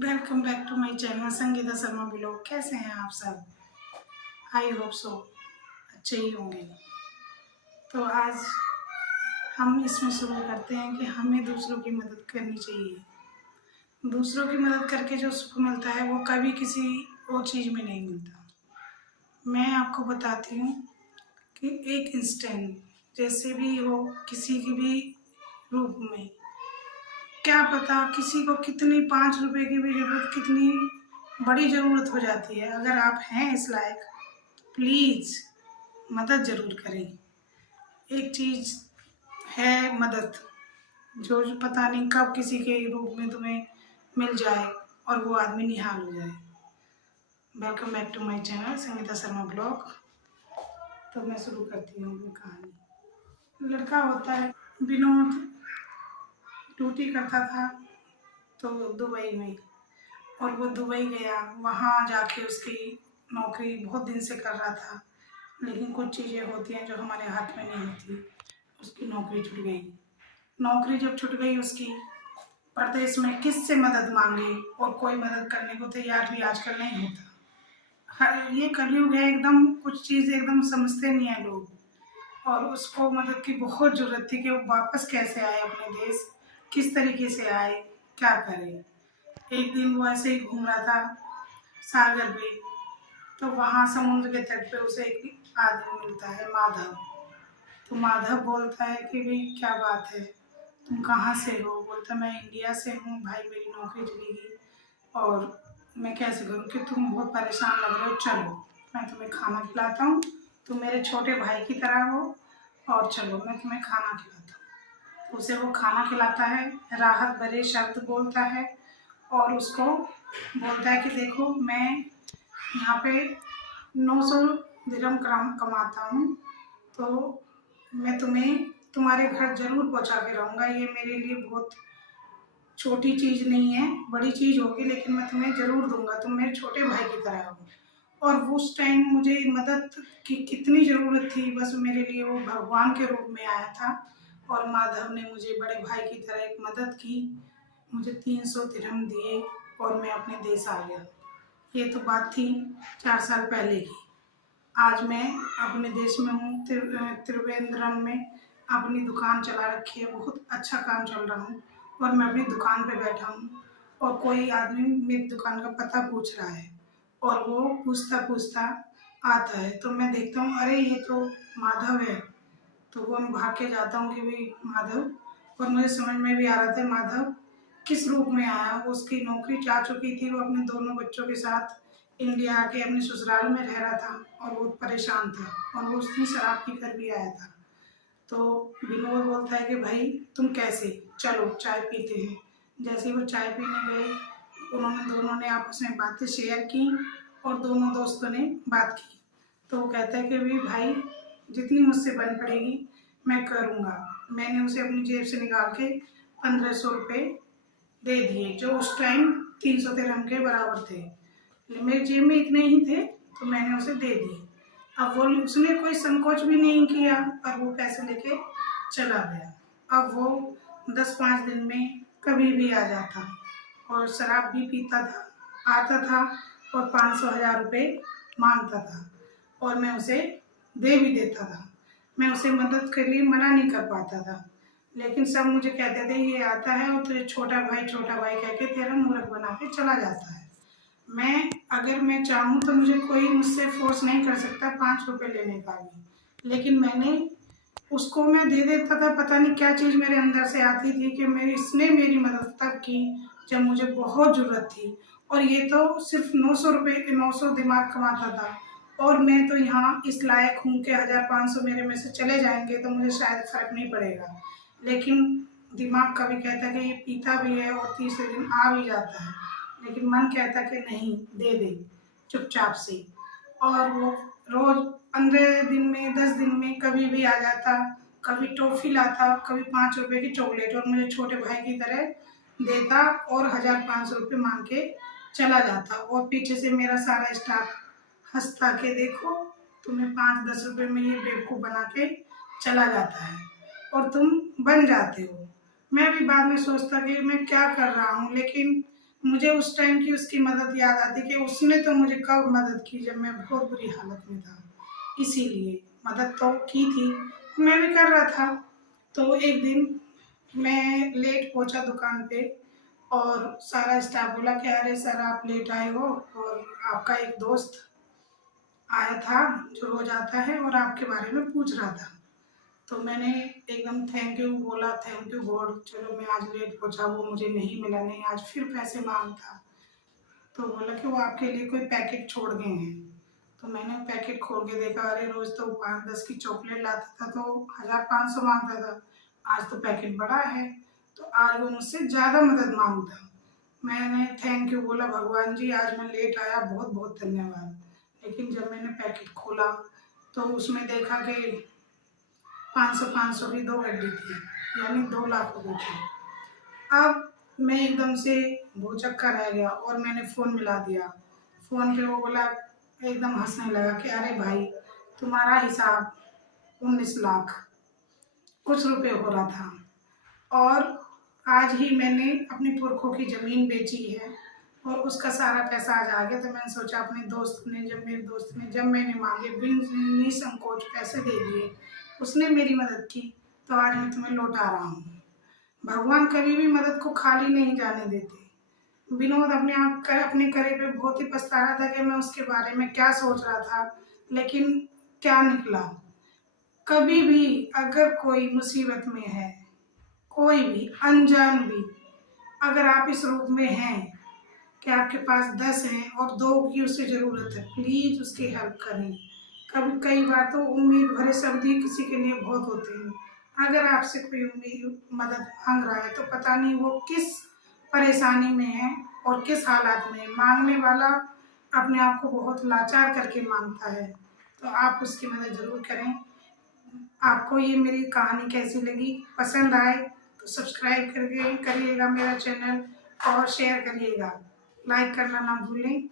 Welcome back to my channel Sangeeta Sharma blog. कैसे हैं आप सब? आई होप सो अच्छे ही होंगे। तो आज हम इसमें शुरू करते हैं कि हमें दूसरों की मदद करनी चाहिए। दूसरों की मदद करके जो सुख मिलता है वो कभी किसी और चीज़ में नहीं मिलता। मैं आपको बताती हूँ कि एक इंस्टेंट जैसे भी हो, किसी की भी रूप में, क्या पता किसी को कितनी 5 रुपए की भी जरूरत, कितनी बड़ी ज़रूरत हो जाती है। अगर आप हैं इस लायक, प्लीज़ मदद ज़रूर करें। एक चीज़ है मदद, जो पता नहीं कब किसी के रूप में तुम्हें मिल जाए और वो आदमी निहाल हो जाए। Welcome back to my channel Sangeeta Sharma blog. तो मैं शुरू करती हूँ अपनी कहानी। लड़का होता है विनोद, ड्यूटी करता था तो दुबई में, और वो दुबई गया। वहाँ जाके उसकी नौकरी बहुत दिन से कर रहा था, लेकिन कुछ चीज़ें होती हैं जो हमारे हाथ में नहीं होती। उसकी नौकरी छूट गई। नौकरी जब छूट गई उसकी, परदेश में किससे मदद मांगे, और कोई मदद करने को तैयार भी आजकल नहीं होता। हर ये कलयुग है एकदम, कुछ चीज़ें एकदम समझते नहीं है लोग। और उसको मदद की बहुत ज़रूरत थी कि वो वापस कैसे आए अपने देश, किस तरीके से आए, क्या करे। एक दिन वो ऐसे ही घूम रहा था सागर पे, तो वहाँ समुद्र के तट पे उसे एक आदमी मिलता है, माधव। तो माधव बोलता है कि भाई क्या बात है, तुम कहाँ से हो? बोलता मैं इंडिया से हूँ भाई, मेरी नौकरी चली गई और मैं कैसे करूँ, कि तुम बहुत परेशान लग रहे हो, चलो मैं तुम्हें खाना खिलाता हूँ, तुम मेरे छोटे भाई की तरह हो, और चलो मैं तुम्हें खाना खिलाता हूँ। उसे वो खाना खिलाता है, राहत भरे शब्द बोलता है, और उसको बोलता है कि देखो मैं यहाँ पे 900 दिरहम कमाता हूँ, तो मैं तुम्हें तुम्हारे घर ज़रूर पहुँचा के रहूँगा। ये मेरे लिए बहुत छोटी चीज़ नहीं है, बड़ी चीज़ होगी, लेकिन मैं तुम्हें ज़रूर दूंगा, तुम मेरे छोटे भाई की तरह हो। और उस टाइम मुझे मदद की कितनी ज़रूरत थी, बस मेरे लिए वो भगवान के रूप में आया था। और माधव ने मुझे बड़े भाई की तरह एक मदद की, मुझे 300 दिरहम दिए और मैं अपने देश आ गया। ये तो बात थी 4 साल पहले की। आज मैं अपने देश में हूँ, त्रिवेंद्रम में अपनी दुकान चला रखी है, बहुत अच्छा काम चल रहा हूँ, और मैं अपनी दुकान पे बैठा हूँ, और कोई आदमी मेरी दुकान का पता पूछ रहा है, और वो पूछता पूछता आता है, तो मैं देखता हूँ अरे ये तो माधव है। तो वो मैं भाग के जाता हूँ कि भाई माधव, और मुझे समझ में भी आ रहा था माधव किस रूप में आया। वो उसकी नौकरी जा चुकी थी, वो अपने दोनों बच्चों के साथ इंडिया आके अपने ससुराल में रह रहा था, और वो परेशान था, और वो उसकी शराब पी कर भी आया था। तो विनोद बोलता है कि भाई तुम कैसे, चलो चाय पीते हैं। जैसे ही वो चाय पीने गए, दोनों ने आपस में बातें शेयर की, और दोनों दोस्तों ने बात की। तो वो कहता है कि भाई जितनी मुझसे बन पड़ेगी मैं करूँगा। मैंने उसे अपनी जेब से निकाल के 1500 रुपये दे दिए, जो उस टाइम 300 दिरहम के बराबर थे। मेरी जेब में इतने ही थे, तो मैंने उसे दे दिए। अब वो, उसने कोई संकोच भी नहीं किया, और वो पैसे लेके चला गया। अब वो 10-5 दिन में कभी भी आ जाता, और शराब भी पीता था, आता था, और 500-1000 रुपये मांगता था, और मैं उसे दे भी देता था। मैं उसे मदद के लिए मना नहीं कर पाता था, लेकिन सब मुझे कहते थे ये आता है और तुझे छोटा भाई कह के तेरा मूर्ख बना के चला जाता है। अगर मैं चाहूँ तो मुझे कोई मुझसे फोर्स नहीं कर सकता 5 रुपये लेने का भी, लेकिन उसको मैं दे देता था। पता नहीं क्या चीज़ मेरे अंदर से आती थी कि इसने मेरी मदद तब की जब मुझे बहुत ज़रूरत थी। और ये तो सिर्फ 900 रुपये, 900 दिमाग कमाता था, और मैं तो यहाँ इस लायक हूँ कि 1500 मेरे में से चले जाएंगे तो मुझे शायद फ़र्क नहीं पड़ेगा। लेकिन दिमाग कभी कहता है कि ये पीता भी है और तीसरे दिन आ भी जाता है, लेकिन मन कहता कि नहीं, दे दे चुपचाप से। और वो रोज 15 दिन में, 10 दिन में कभी भी आ जाता, कभी टॉफी लाता, कभी 5 रुपए की चॉकलेट, और मुझे छोटे भाई की तरह देता, और 1500 रुपये मांग के चला जाता। और पीछे से मेरा सारा स्टाफ हंसता के देखो तुम्हें 5-10 रुपये में ये बेवकूफ़ बना के चला जाता है, और तुम बन जाते हो। मैं भी बाद में सोचता कि मैं क्या कर रहा हूँ, लेकिन मुझे उस टाइम की उसकी मदद याद आती कि उसने तो मुझे कब मदद की जब मैं बहुत बुरी हालत में था। इसीलिए मदद तो की थी, मैं भी कर रहा था। तो एक दिन मैं लेट पहुंचा दुकान पे और सारा स्टाफ बोला कि अरे सर आप लेट आए हो और आपका एक दोस्त आया था जो रोज आता है और आपके बारे में पूछ रहा था। तो मैंने एकदम थैंक यू बोला, थैंक यू गॉड, चलो मैं आज लेट पहुंचा, वो मुझे नहीं मिला, नहीं आज फिर पैसे मांगता। तो बोला कि वो आपके लिए कोई पैकेट छोड़ गए हैं। तो मैंने पैकेट खोल के देखा, अरे रोज तो 5-10 की चॉकलेट लाता था तो 1500 मांगता था, आज तो पैकेट बड़ा है, तो आज वो मुझसे ज़्यादा मदद मांगता। मैंने थैंक यू बोला, भगवान जी आज मैं लेट आया, बहुत बहुत धन्यवाद। लेकिन जब मैंने पैकेट खोला तो उसमें देखा कि 500 की 2 गड्डी थी, यानी 2 लाख रुपए थे। अब मैं एकदम से भौचक्का रह गया और मैंने फ़ोन मिला दिया। फ़ोन पे वो बोला, एकदम हंसने लगा कि अरे भाई तुम्हारा हिसाब 19 लाख कुछ रुपए हो रहा था और आज ही मैंने अपनी पुरखों की ज़मीन बेची है और उसका सारा पैसा आज आ गया। तो मैंने सोचा अपने दोस्त ने, मेरे दोस्त ने जब मैंने मांगे बिन निसंकोच पैसे दे दिए, उसने मेरी मदद की, तो आज मैं तुम्हें लौटा रहा हूँ। भगवान कभी भी मदद को खाली नहीं जाने देते। विनोद अपने करे पे बहुत ही पछता रहा था कि मैं उसके बारे में क्या सोच रहा था, लेकिन क्या निकला। कभी भी अगर कोई मुसीबत में है, कोई भी अनजान भी, अगर आप इस रूप में हैं कि आपके पास 10 हैं और 2 की उसे ज़रूरत है, प्लीज़ उसकी हेल्प करें। कई बार तो उम्मीद भरे शब्द ही किसी के लिए बहुत होते हैं। अगर आपसे कोई उम्मीद मदद मांग रहा है तो पता नहीं वो किस परेशानी में है और किस हालात में है। मांगने वाला अपने आप को बहुत लाचार करके मांगता है, तो आप उसकी मदद ज़रूर करें। आपको ये मेरी कहानी कैसी लगी, पसंद आए तो सब्सक्राइब करिएगा मेरा चैनल और शेयर करिएगा, लाइक करना ना भूलें।